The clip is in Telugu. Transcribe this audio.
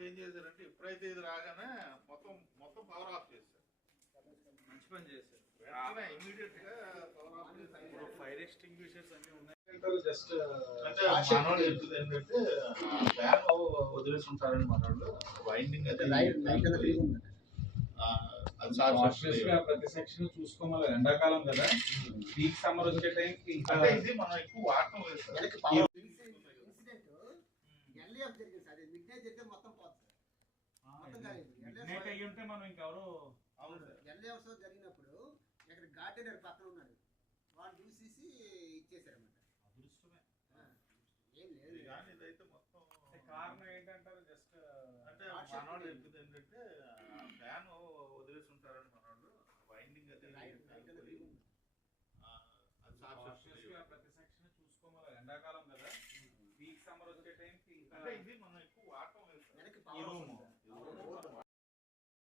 చేశారంటే ఎప్పుడైతే ఇది రాగానే మొత్తం మొత్తం పవర్ ఆఫ్ చేశారు. మంచి పని చేశారు. వెంటనే ఇమీడియట్గా పవర్ ఆఫ్ చేశారు ఫైర్ ఎక్స్టింగ్విషర్స్ అన్ని ఉన్నాయి. జస్ట్ అంటే మనోళ్ళు చెప్తుంది ఏంటంటే ఫ్యాన్ వదిలేసి ఉంటారని మనోళ్ళు. వైండింగ్ సర్క్యూట్ ప్రతి సెక్షన్ చూసుకోమని ఎండాకాలం కదా. పీక్ సమ్మర్ వచ్చే టైంకి ఇంకా ఇది మనం ఎక్కువ వాడటం లేదు మిడ్ జరిగినప్పుడు ఇక్కడ గార్డెనర్ పక్కన ఉన్నాడు. వాడు చూసేసి ఇచ్చేసారన్నమాట అదృష్టమే. ఏం లేదు. కానీ ఇదైతే మొత్తం కారణం జస్ట్ అంటే ఫ్యాన్ వదిలేసి ఉంటారని వైండింగ్ ఎండాకాలం కదా. Hmm. వీక్ సమ్మర్ వచ్చే టైం మనం ఎక్కువ వాడటం వెనక్కి